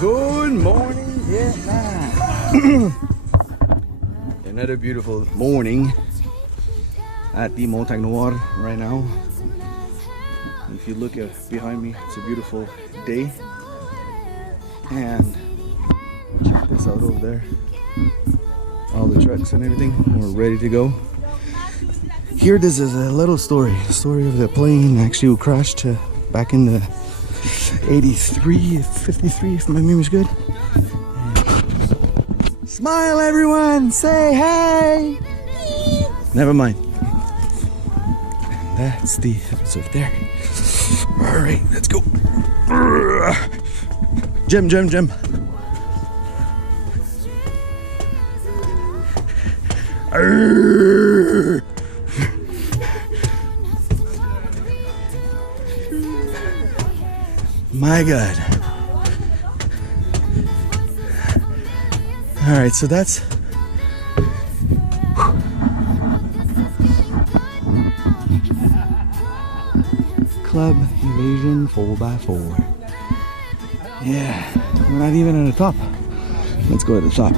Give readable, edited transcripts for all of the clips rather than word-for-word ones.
Good morning, Vietnam. Another beautiful morning at the Montagne Noire right now. If you look behind me, it's a beautiful day. And check this out over there. All the trucks and everything, we're ready to go. Here, this is a little story of the plane actually who crashed back in the 53, if my memory's good. And smile, everyone, say hey. Never mind. That's the episode there. All right, let's go. Jim. My God. All right, so that's Club Evasion 4x4. Yeah, we're not even on the top. Let's go to the top.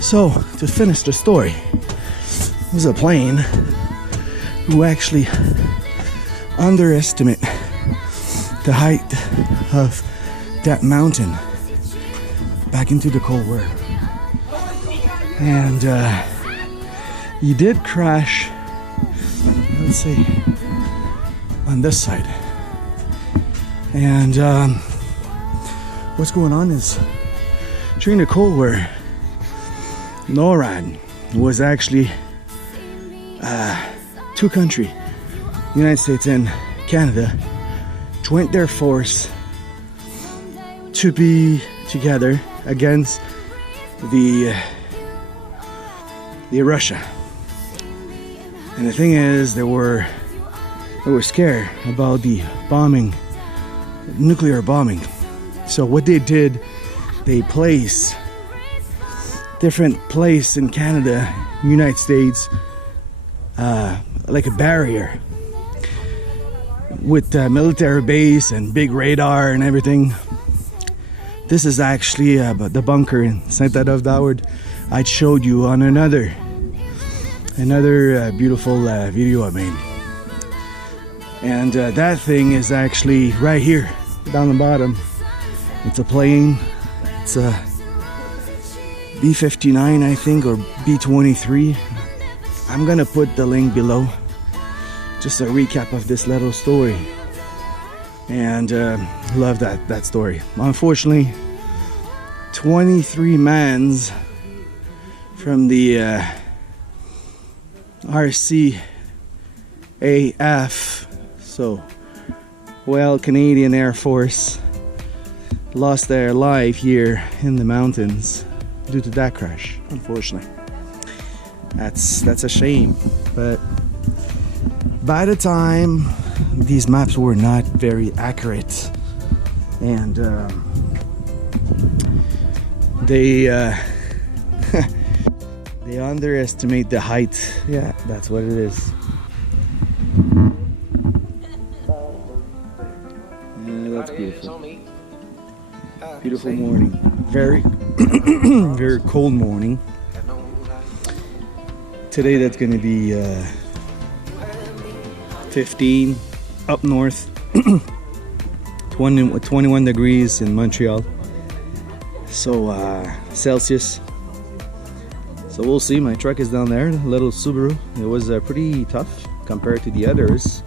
So, to finish the story, there's a plane who actually underestimate the height of that mountain back into the Cold War. And he did crash, let's see, on this side. And what's going on is during the Cold War, NORAD was actually two countries, United States and Canada, joined their force to be together against the Russia. And the thing is, they were scared about the bombing, nuclear bombing. So what they did, they placed different place in Canada, United States, like a barrier with military base and big radar and everything. This is actually the bunker in Saint-Adolphe-d'Howard I showed you on another beautiful video I made. And that thing is actually right here down the bottom. It's a plane. It's a B-59, I think, or B-23. I'm gonna put the link below. Just a recap of this little story. And love that story. Unfortunately, 23 mans from the RCAF, so Royal Canadian Air Force, lost their life here in the mountains due to that crash. Unfortunately, that's a shame. But by the time, these maps were not very accurate, and they they underestimate the height. Yeah, that's what it is. Yeah, that's beautiful. Beautiful morning. Very very cold morning. Today that's going to be 15 up north, 21 degrees in Montreal, so Celsius. So we'll see. My truck is down there, the little Subaru. It was pretty tough compared to the others.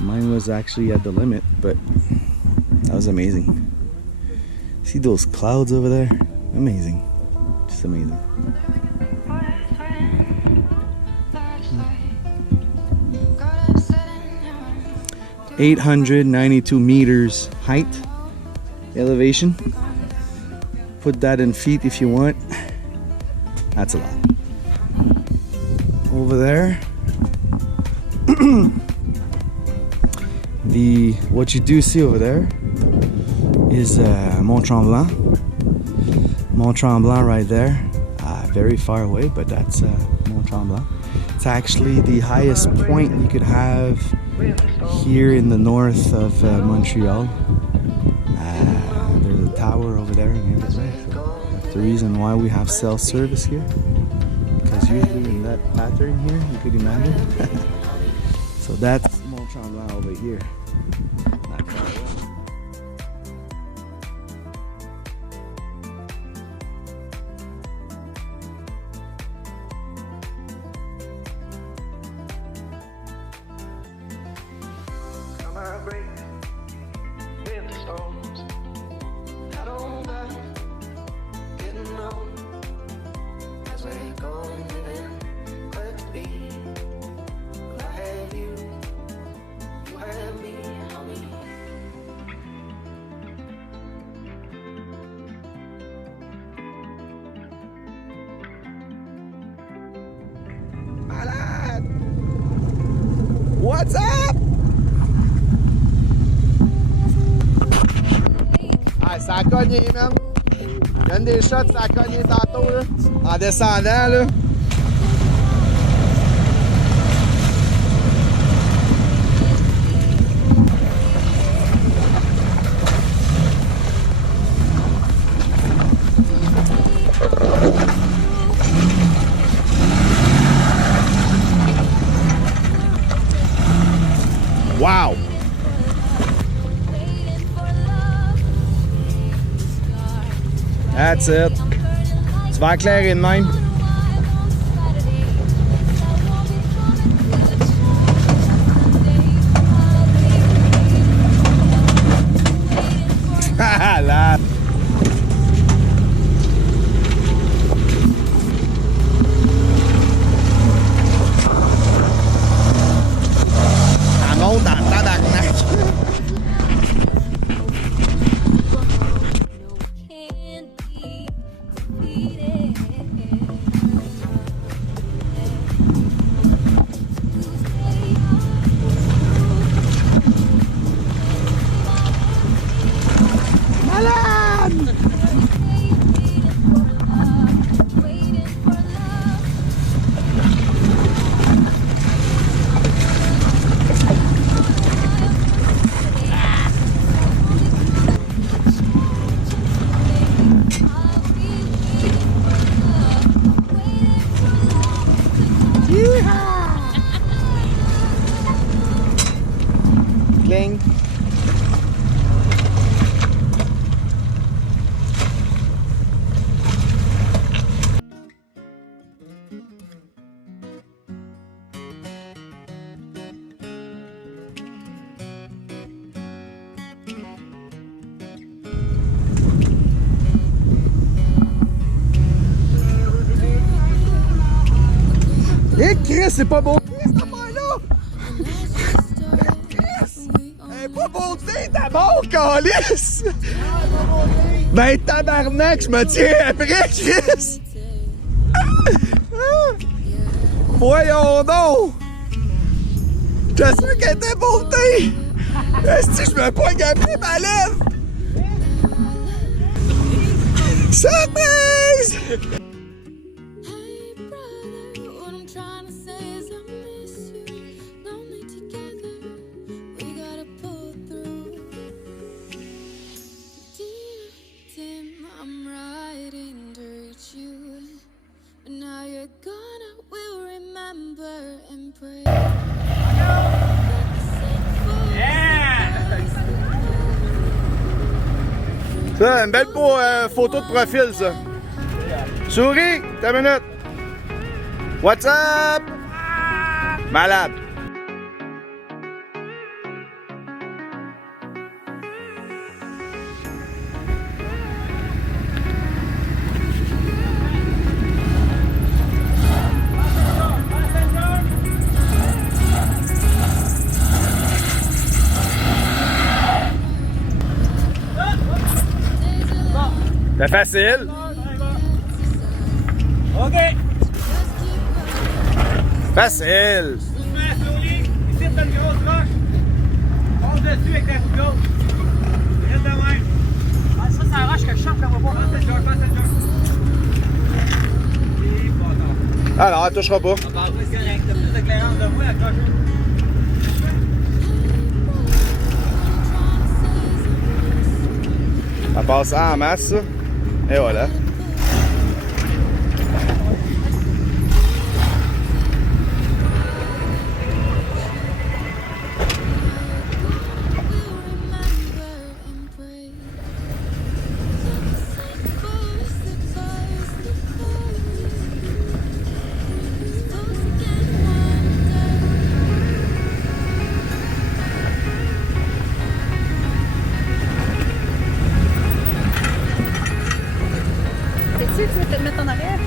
Mine was actually at the limit, but that was amazing. See those clouds over there? Amazing, just amazing. 892 meters height, elevation. Put that in feet if you want. That's a lot. Over there, what you do see over there is Mont Tremblant. Mont Tremblant right there. Very far away, but that's Mont Tremblant. It's actually the highest point you could have here in the north of Montreal. There's a tower over there and everything. So that's the reason why we have self-service here. Because usually in that pattern here, you could imagine. So that's Montagne Noire over here. Not far away. What's up? Ah, ça a cogné, man. Il y a une des shots, ça a cogné tantôt, là. En descendant, là. Wow! That's it. Tu vas éclairer de même. Là. Ça monte en tabarnak. Cling. Eh Chris, c'est pas beau! Chris, cette affaire-là! Chris! Elle est pas montée, ta mort, calice! Ben tabarnak, je me tiens après, Chris! Voyons donc! J'étais sûr qu'elle était montée! Est-ce que je me poigne après ma lèvre? Surprise! Ça, une belle photo de profil, ça. Souris, t'as une minute. What's up? Malade. C'est facile. OK. Facile. Doucement, souris. Ici, t'as une grosse roche. Passe dessus avec la coupe d'eau. Reste de même. Ah, ça, c'est la roche que je chante, qu'on va voir. Passe cette joke, passe cette joke. Et bâtard. Alors, elle touchera pas. Ah, bah, oui, c'est correct. T'as plus d'éclairance de moi, la coche. Ça passe en masse, ça. Et voilà. Tu veux te mettre en arrière?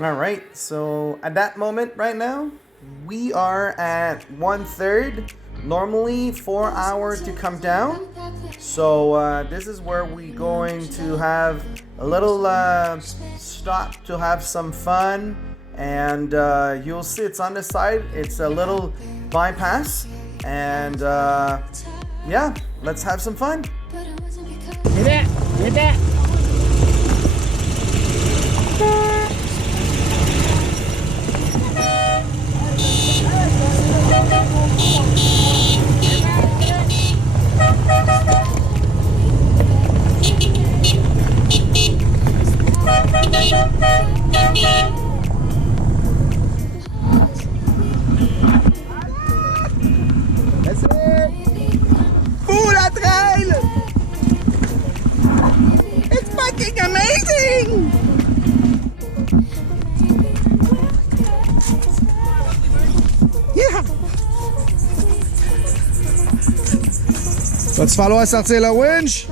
All right, so at that moment right now, we are at 1/3. Normally 4 hours to come down. So this is where we're going to have a little stop to have some fun. And you'll see it's on the side. It's a little bypass. And yeah, let's have some fun. Get that! Get that! That's it! Full trail! It's fucking amazing! Yeah! Va-tu falloir sortir le winch?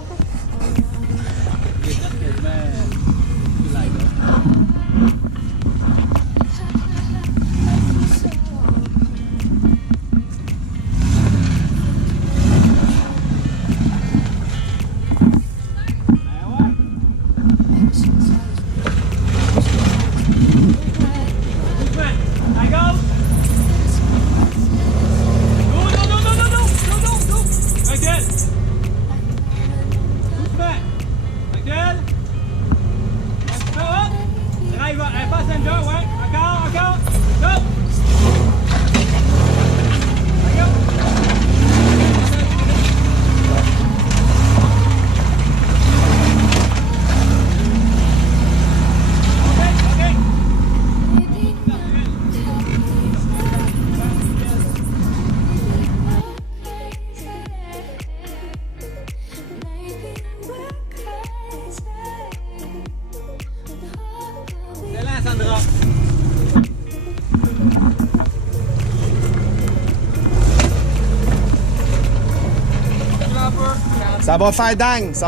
Ça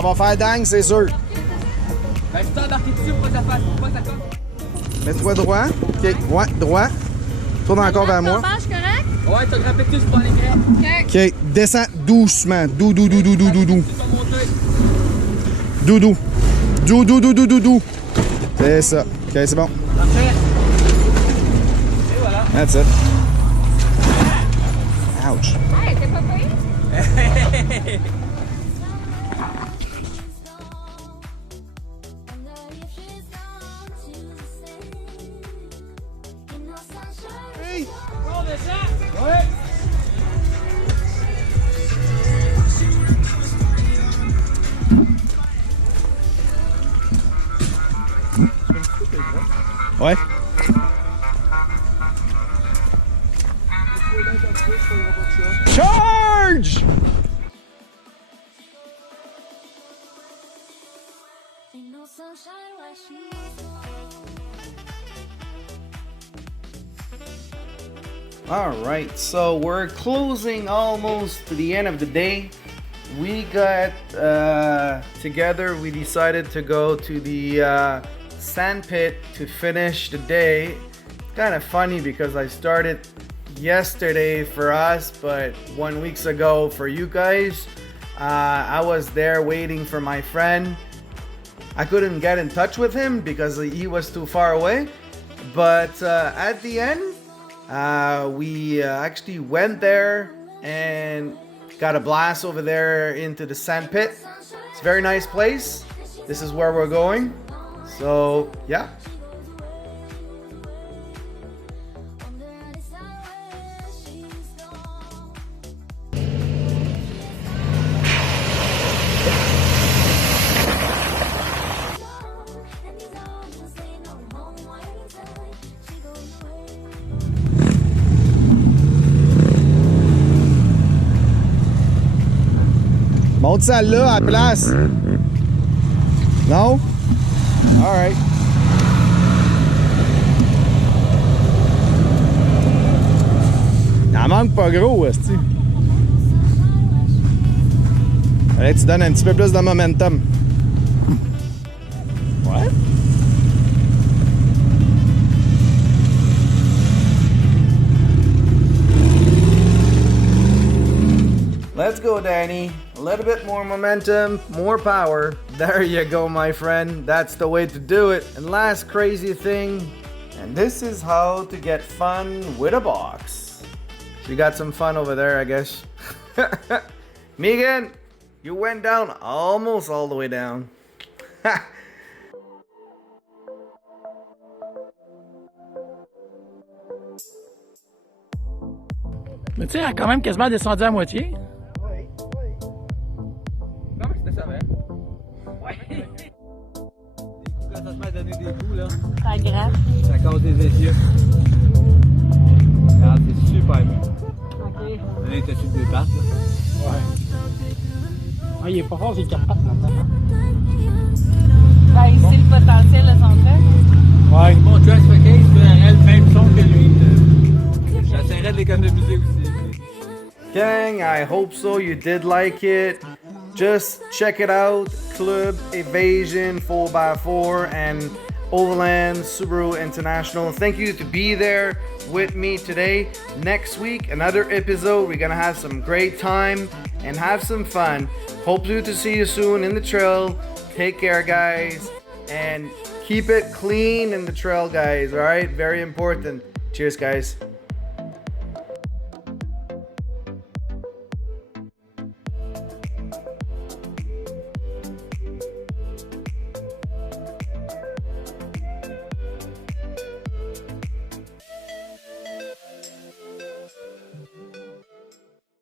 va faire dingue, c'est sûr. Ben, tu t'es embarqué dessus pour que ça fasse, pour pas que ça colle. Mets-toi droit. Ok, ouais, droit. Tourne encore vers moi. Correct? Ouais, t'as grimpé dessus, c'est pas les gars. Ok, descends doucement. Doudou. Doudou. C'est ça. Ok, c'est bon. Parfait. Et voilà. That's it. Ouch. Hey, t'es pas payé? On descend. Ouais. Ouais. Charge! All right, so we're closing almost to the end of the day. We got together, we decided to go to the sand pit to finish the day. It's kind of funny because I started yesterday for us, but 1 week ago for you guys. I was there waiting for my friend. I couldn't get in touch with him because he was too far away, but at the end we actually went there and Got a blast over there into the sand pit. It's a very nice place. This is where we're going. So yeah. Monte ça là à la place. Non? Alright. Il en manque pas gros, esti. Allez, tu donnes un petit peu plus de momentum. Ouais. Let's go, Danny. A little bit more momentum, more power. There you go, my friend. That's the way to do it. And last crazy thing, and this is how to get fun with a box. You got some fun over there, I guess. Megan, you went down almost all the way down. Mais tu sais, elle a quand même quasiment descendu à moitié. Non, mais c'était ça, hein? Ouais. Des coups, quand ça se met à donner des coups, là. Ça grave. Ça casse des essieux. Regarde, c'est super bien. Ok. Là, il était sur deux pattes, là. Ouais. Ah, il est pas fort, c'est 4 pattes, maintenant. Ben, c'est le potentiel de son truc. Ouais. Mon trash package, c'est le même son que lui. J'essaierai de l'économiser aussi. Gang, I hope so. You did like it. Just check it out. Club Evasion 4x4 and Overland Subaru International. Thank you to be there with me today. Next week, another episode. We're gonna have some great time and have some fun. Hopefully to see you soon in the trail. Take care, guys, and keep it clean in the trail, guys. All right, very important. Cheers, guys.